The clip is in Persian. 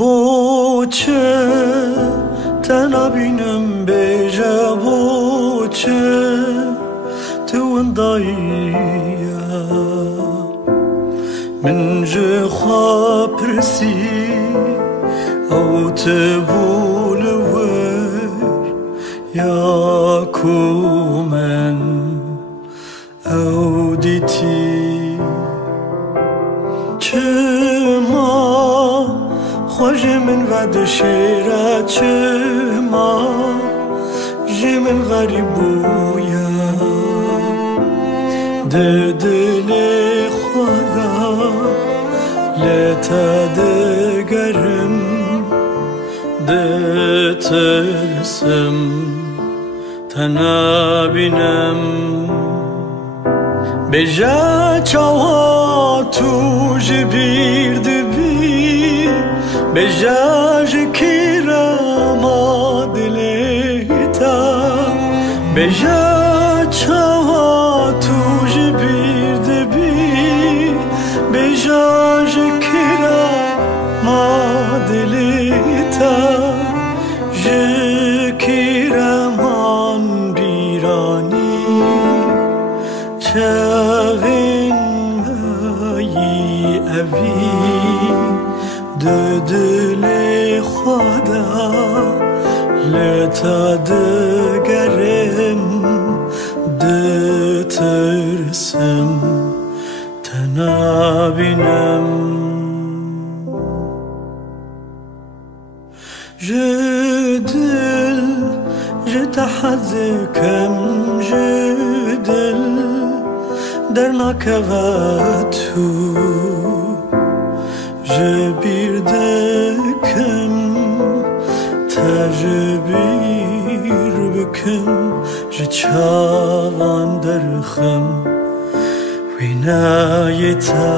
Boçe tenabinem beja boçe tuandaya min je khaprsi au tebulwer ya kumen auditi خوش من ود شیره چما من غریب بویا دل خدا لتا دگرم ترسم تنابینم بجا چاوا تو جبیر بجاج كرامة دليتا بجا چاواتو جبير دبي بجاج كرامة دليتا جكرمان بيراني چاوين ماي أبي دل خدا لتا دگرم ترسم تنابینم جدل جتحذكم جدل در نکواتو جبیر دکم تجبیر بکم جچاوان درخم وینایتا